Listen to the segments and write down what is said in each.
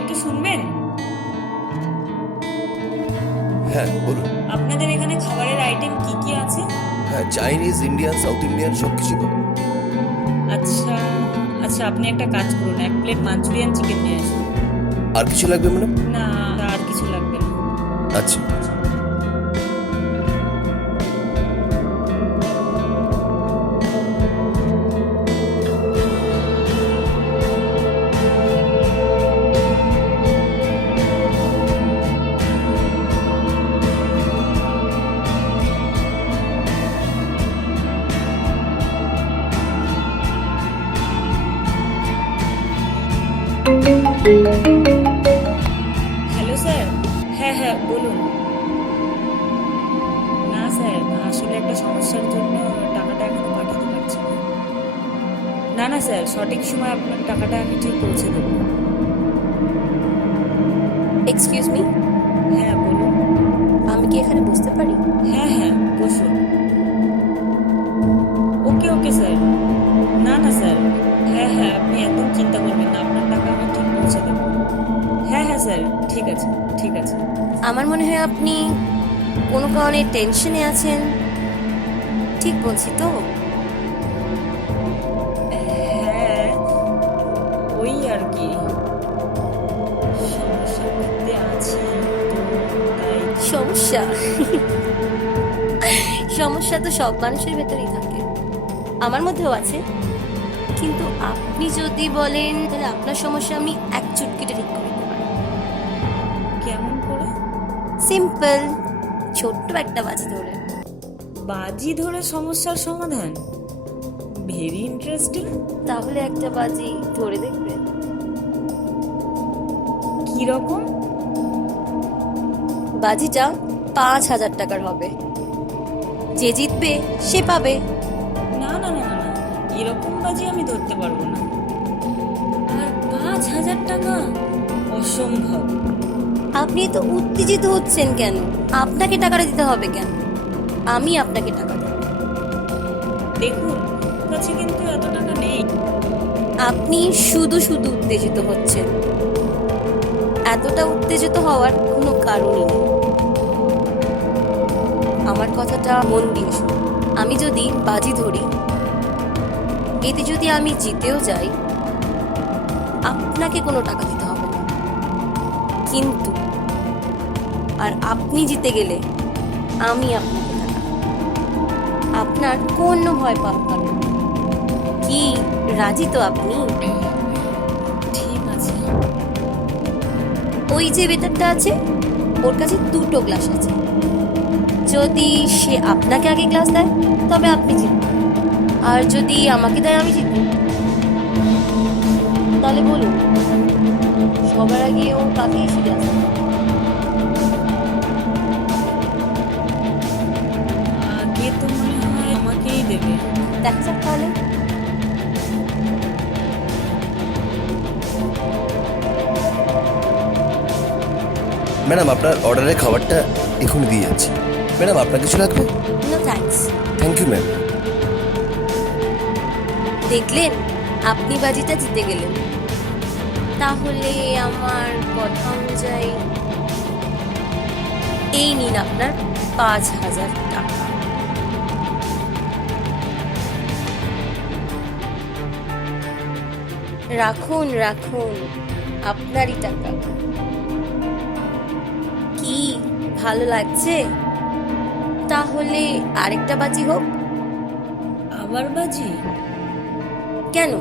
একটু শুনবেন? হ্যাঁ বলুন। আপনাদের এখানে খাবারের আইটেম কি কি আছে? হ্যাঁ, চাইনিজ, ইন্ডিয়ান, সাউথ ইন্ডিয়ান সব কিছু পাবেন। আচ্ছা আচ্ছা, আপনি একটা কাজ করুন, 1 প্লেট মাঞ্চুরিয়ান চিকেন নিয়ে আসুন। আর কিছু লাগবে ম্যাডাম? না, আর কিছু লাগবে না। আচ্ছা। Hello sir. হ্যাঁ হ্যাঁ বলুন। না স্যার, আসলে একটা সমস্যার জন্য টাকাটা এখনো পাঠাতে পারছি না। না না স্যার, সঠিক সময় আপনার টাকাটা আমি ঠিক পৌঁছে দেবো। এক্সকিউজ মি, হ্যাঁ বলুন। আমি কি এখানে বুঝতে পারি? হ্যাঁ হ্যাঁ বসুন। ওকে ওকে স্যার। না না স্যার, হ্যাঁ হ্যাঁ আপনি একদম চিন্তা করবেন না, আপনার টাকা আমি ঠিক পৌঁছে দেবো। হ্যাঁ হ্যাঁ স্যার, ঠিক আছে ঠিক আছে। আমার মনে হয় আপনি কোনো কারণে টেনশনে আছেন। ঠিক বলছি তো? হ্যাঁ, ওই আর কি, সমস্যার মধ্যে আছি তো, তাই। সমস্যা? সমস্যা তো সব মানুষের ভেতরেই থাকে, আমার মধ্যেও আছে। কিন্তু আপনি যদি বলেন তাহলে আপনার সমস্যা আমি এক চুটকিতে ঠিক করে দিতে পারি। কেমন করে? সিম্পল, ছোট্ট একটা বাজি ধরে। বাজি ধরে সমস্যার সমাধান? Very interesting. তাহলে একটা বাজি ধরে দেখবেন? কি রকম? বাজিটা 5,000 টাকার হবে, যে জিতবে সে পাবে। না না না না না, এরকম বাজি আমি ধরতে পারবো না। আর 5,000 টাকা? অসম্ভব। আপনি তো উত্তেজিত হচ্ছেন কেন? আপনাকে টাকাটা দিতে হবে কেন? আমি আপনাকে টাকা দেব। দেখুন, আমার কাছে কিন্তু এত টাকা নেই। আপনি শুধু শুধু উত্তেজিত হচ্ছেন, এতটা উত্তেজিত হওয়ার কোনো কারণই নেই। আমার কথাটা মন দিয়ে শুনুন। আমি যদি বাজি ধরি, এতে যদি আমি জিতেও যাই, আপনাকে কোনো টাকা দিতে হবে না। কিন্তু আর আপনি জিতে গেলে আমি আপনাকে টাকা দেব। আপনার কোনো ভয় পাওয়ার কারণ নেই। কি রাজি তো আপনি? ঠিক আছে। ওই যে বেটারটা আছে, ওর কাছে 2টো গ্লাস আছে। যদি সে আপনাকে আগে গ্লাস দেয় তবে আপনি জিতবেন, আর যদি আমাকে দেয় আমি জিতব। তাহলে বলুন, সবার আগে ও কাকে এসে গ্লাস দেবে? আগে তো মনে হয় আমাকেই দেবে। দেখা যাক তাহলে। ম্যাডাম, আপনার অর্ডারের খাবারটা এখনই দিয়ে যাচ্ছি। ম্যাডাম, আপনার কিছু লাগবে? No thanks. Thank you ma'am. দেখলেন, আপনি বাজিটা জিতে গেলেন। তাহলে আমার কথা অনুযায়ী এই নিন আপনার 5,000 টাকা। রাখুন রাখুন, আপনারই টাকা। কি ভালো লাগছে? তাহলে আরেকটা বাজি হোক। আবার বাজি? কেন,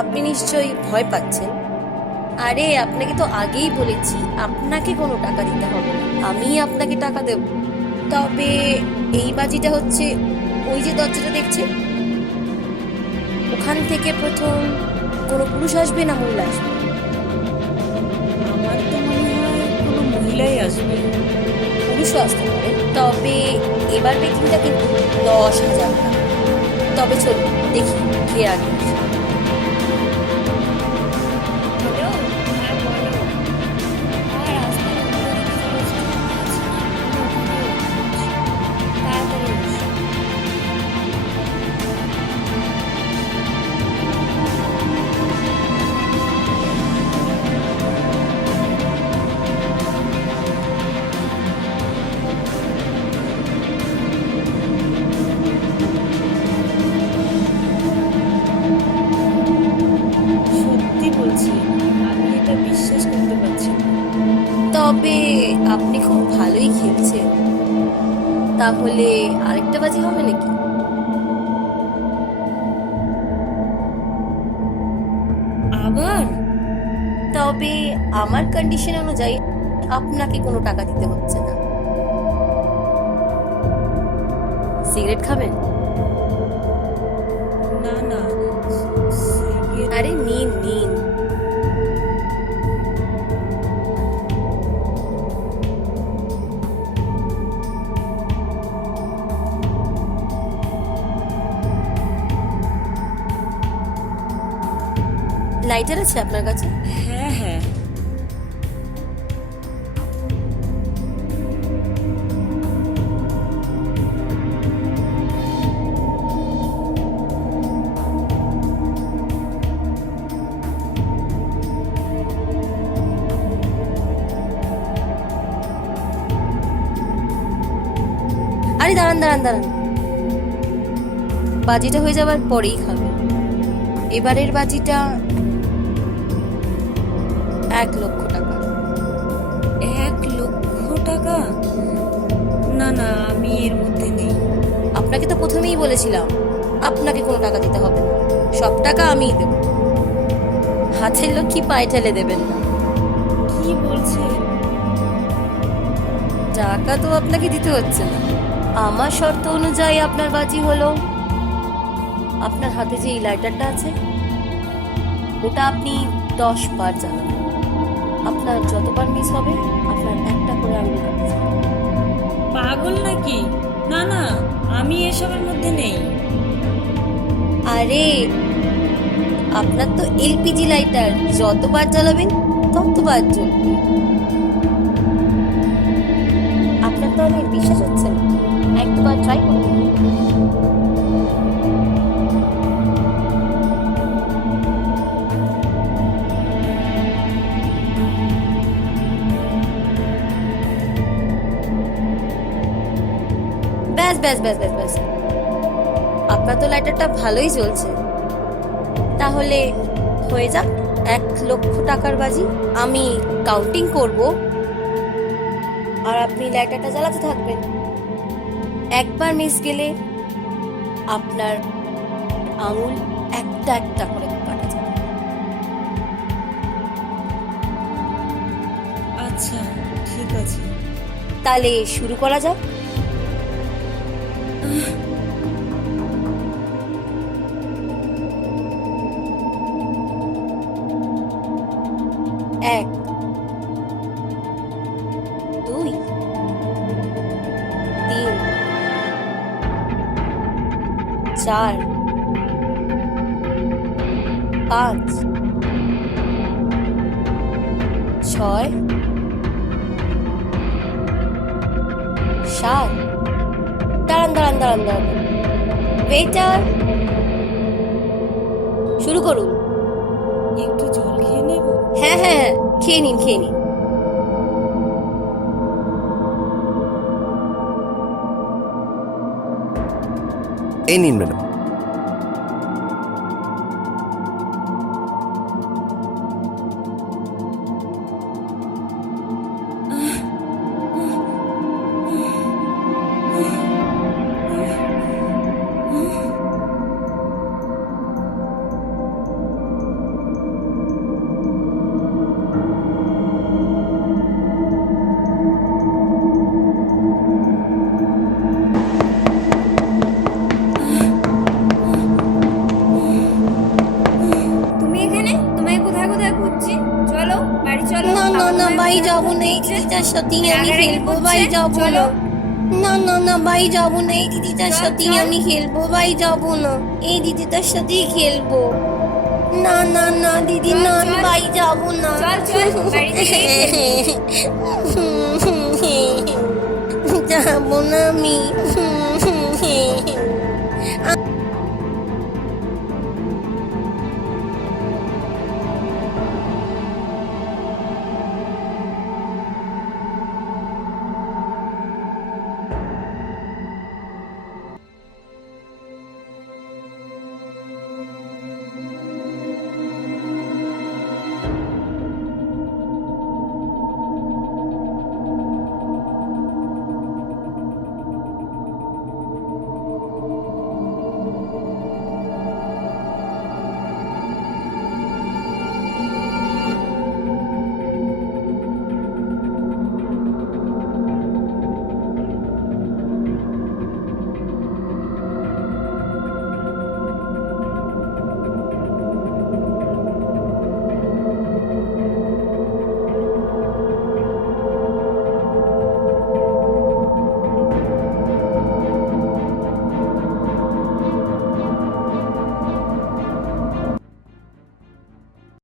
আপনি নিশ্চয়ই ভয় পাচ্ছেন। আরে আপনাকে তো আগেই বলেছি আপনাকে কোনো টাকা দিতে হবে না, আমি আপনাকে টাকা দেব। তবে এই বাজিটা হচ্ছে ওই যে দরজাটা দেখছেন, ওখান থেকে প্রথম কোনো পুরুষ আসবে না মহিলা আসবে? আমার তো মনে হয় কোনো মহিলাই আসবে। পুরুষও আসতে পারে, তবে এবার বেকিংটা কিন্তু 10,000 টাকা। তবে চলুন দেখি কে আগে আসে। হ্যালো, হ্যাঁ বলো। হ্যাঁ, রাস্তার উল্টো দিকে যে রেস্টুরেন্টটা আছে না, আমি ওখানে তাড়াতাড়ি এসো। তবে আপনি খুব ভালোই খেলছেন। তাহলে আরেকটা বাজি হবে নাকি? আবার? তবে আমার কন্ডিশন অনুযায়ী আপনাকে কোনো টাকা দিতে হচ্ছে না। সিগারেট খাবেন? না না, সিগারেট- আরে নিন নিন। লাইটার আছে আপনার কাছে? হ্যাঁ হ্যাঁ। আরে দাঁড়ান দাঁড়ান দাঁড়ান, বাজিটা হয়ে যাবার পরেই খাবেন। এবারের বাজিটা 1,00,000 টাকা। 1,00,000 টাকা? না না, আমি এর মধ্যে নেই। আপনাকে তো প্রথমেই বলেছিলাম আপনাকে কোনো টাকা দিতে হবে না, সব টাকা আমিই দেব। হাতের লক্ষ্মী পায়ে ঠেলে দেবেন না। কি বলছেন? টাকা তো আপনাকে দিতে হচ্ছে না, আমার শর্ত অনুযায়ী আপনার বাজি হলো আপনার হাতে যে এই লাইটারটা আছে ওটা আপনি 10 বার জ্বালাবেন। আপনার যতবার মিস হবে আপনার একটা করে আঙুল কাটা যাবে। পাগল নাকি? না না, আমি এসবের মধ্যে নেই। আরে আপনার তো এলপিজি লাইটার, যতবার জ্বালাবেন ততবার জ্বলবে। আপনার তো অনেক বিশ্বাস হচ্ছে না, একবার ট্রাই করুন। ব্যাস ব্যাস ব্যাস ব্যাস ব্যাস, আপনার তো লাইটারটা ভালোই জ্বলছে। তাহলে হয়ে যাক 1,00,000 টাকার বাজি। আমি কাউন্টিং করব আর আপনি লাইটারটা জ্বালাতে থাকবেন। একবার মিস গেলে আপনার আঙুল একটা একটা করে কাটা যাবে। আচ্ছা ঠিক আছে। তাহলে শুরু করা যাক। এক, দুই, তিন, চার, পাঁচ, ছয়, সাত। দাঁড়ান দাঁড়ান দাঁড়ান দাঁড়ান, ওয়েটার শুরু করুন। একটু জল খেয়ে নেব? হ্যাঁ হ্যাঁ হ্যাঁ, খেয়ে নিন খেয়ে নিন। এই নিন ম্যাডাম। তুমি এখানে? তোমায় কোথায় কোথায় খুঁজছি? চলো বাড়ি চলো। না না না বাবা ভাই মায়ের যাবো কথা না, এই বলছে। দিদিটার সাথেই আমি রাগারাগি খেলবো করছে। ভাই, যাবো চলো। না। না না না ভাই যাবো না, এই দিদিটার চল, সাথেই চল। আমি খেলবো ভাই, যাবো না, এই দিদিটার সাথেই খেলবো। না না না দিদি চল, না, আমি চল। ভাই যাবো না। চল, চল, বাড়িতে গিয়ে যাবো না আমি।